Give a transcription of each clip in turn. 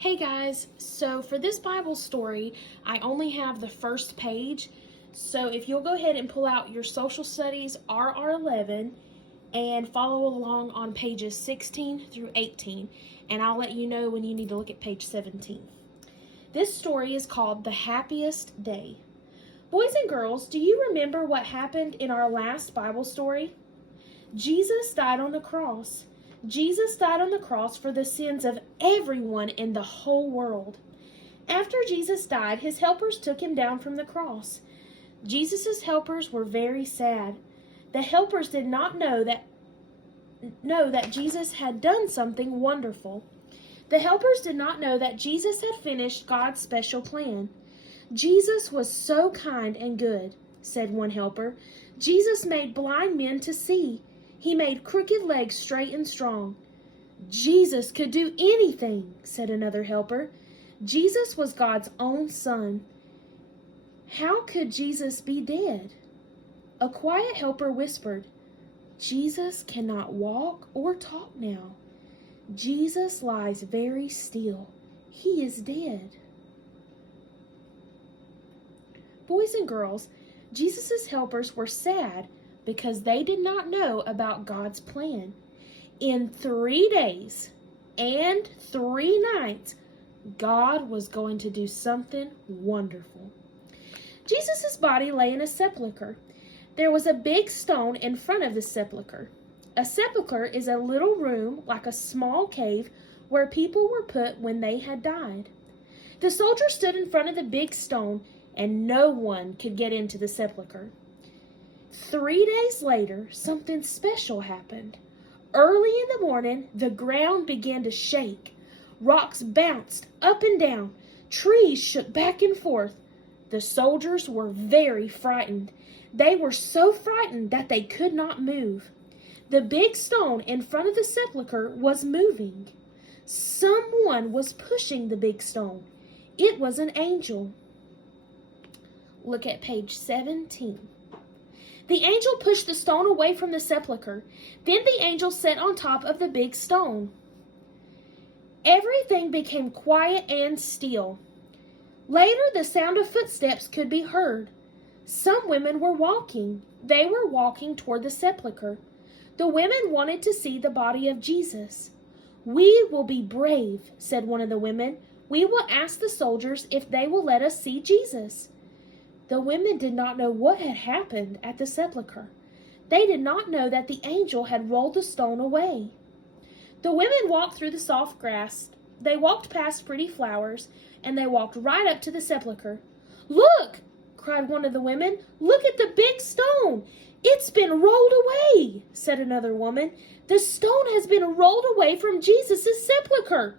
Hey guys, so for this Bible story, I only have the first page. So if you'll go ahead and pull out your social studies RR11 and follow along on pages 16 through 18, and I'll let you know when you need to look at page 17. This story is called The Happiest Day. Boys and girls, do you remember what happened in our last Bible story? Jesus died on the cross. Jesus died on the cross for the sins of everyone in the whole world. After Jesus died, his helpers took him down from the cross. Jesus' helpers were very sad. The helpers did not know that Jesus had done something wonderful. The helpers did not know that Jesus had finished God's special plan. Jesus was so kind and good, said one helper. Jesus made blind men to see. He made crooked legs straight and strong. Jesus could do anything, said another helper. Jesus was God's own son. How could Jesus be dead? A quiet helper whispered, Jesus cannot walk or talk now. Jesus lies very still. He is dead. Boys and girls, Jesus' helpers were sad because they did not know about God's plan. In 3 days and 3 nights, God was going to do something wonderful. Jesus' body lay in a sepulcher. There was a big stone in front of the sepulcher. A sepulcher is a little room like a small cave where people were put when they had died. The soldier stood in front of the big stone, and no one could get into the sepulcher. 3 days later, something special happened. Early in the morning, the ground began to shake. Rocks bounced up and down. Trees shook back and forth. The soldiers were very frightened. They were so frightened that they could not move. The big stone in front of the sepulcher was moving. Someone was pushing the big stone. It was an angel. Look at page 17. The angel pushed the stone away from the sepulcher. Then the angel sat on top of the big stone. Everything became quiet and still. Later, the sound of footsteps could be heard. Some women were walking. They were walking toward the sepulcher. The women wanted to see the body of Jesus. We will be brave, said one of the women. We will ask the soldiers if they will let us see Jesus. The women did not know what had happened at the sepulcher. They did not know that the angel had rolled the stone away. The women walked through the soft grass. They walked past pretty flowers, and they walked right up to the sepulcher. Look, cried one of the women. Look at the big stone. It's been rolled away, said another woman. The stone has been rolled away from Jesus' sepulcher.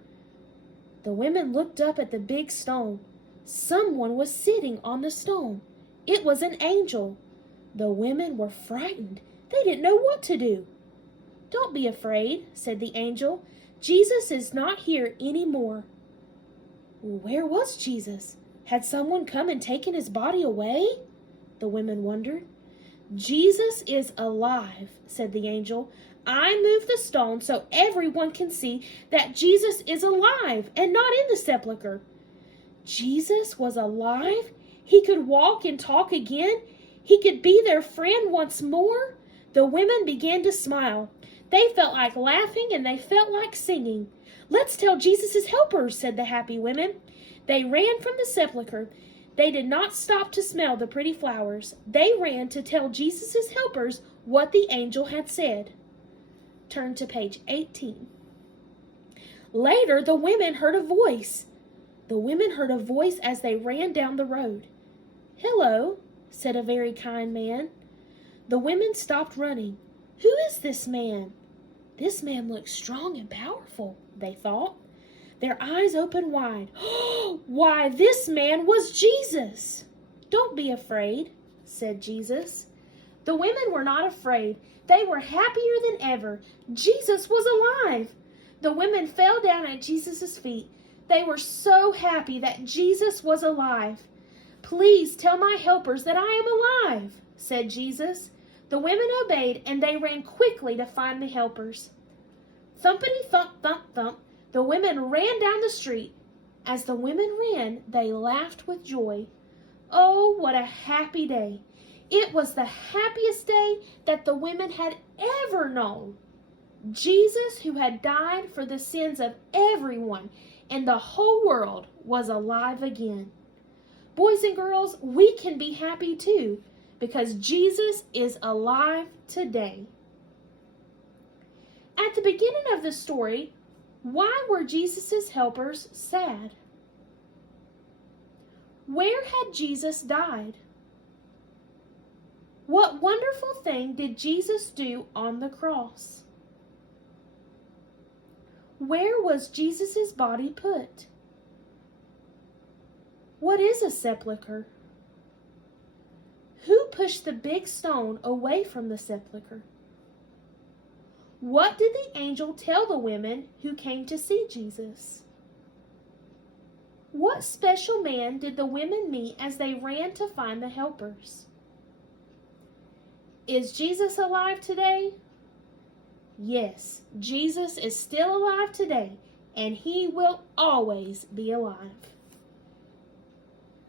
The women looked up at the big stone. Someone was sitting on the stone. It was an angel. The women were frightened. They didn't know what to do. Don't be afraid, said the angel. Jesus is not here anymore. Where was Jesus? Had someone come and taken his body away? The women wondered. Jesus is alive, said the angel. I moved the stone so everyone can see that Jesus is alive and not in the sepulcher. Jesus was alive? He could walk and talk again? He could be their friend once more? The women began to smile. They felt like laughing and they felt like singing. Let's tell Jesus' helpers, said the happy women. They ran from the sepulcher. They did not stop to smell the pretty flowers. They ran to tell Jesus' helpers what the angel had said. Turn to page 18. Later, the women heard a voice. The women heard a voice as they ran down the road. Hello, said a very kind man. The women stopped running. Who is this man? This man looks strong and powerful, they thought. Their eyes opened wide. Why, this man was Jesus. Don't be afraid, said Jesus. The women were not afraid. They were happier than ever. Jesus was alive. The women fell down at Jesus' feet. They were so happy that Jesus was alive. Please tell my helpers that I am alive, said Jesus. The women obeyed, and they ran quickly to find the helpers. Thumpity thump, thump, thump. The women ran down the street. As the women ran, they laughed with joy. Oh, what a happy day! It was the happiest day that the women had ever known. Jesus, who had died for the sins of everyone in the whole world, was alive again. Boys and girls, we can be happy too, because Jesus is alive today. At the beginning of the story, why were Jesus' helpers sad? Where had Jesus died? What wonderful thing did Jesus do on the cross? Where was Jesus' body put? What is a sepulcher? Who pushed the big stone away from the sepulcher? What did the angel tell the women who came to see Jesus? What special man did the women meet as they ran to find the helpers? Is Jesus alive today? Yes, Jesus is still alive today, and he will always be alive.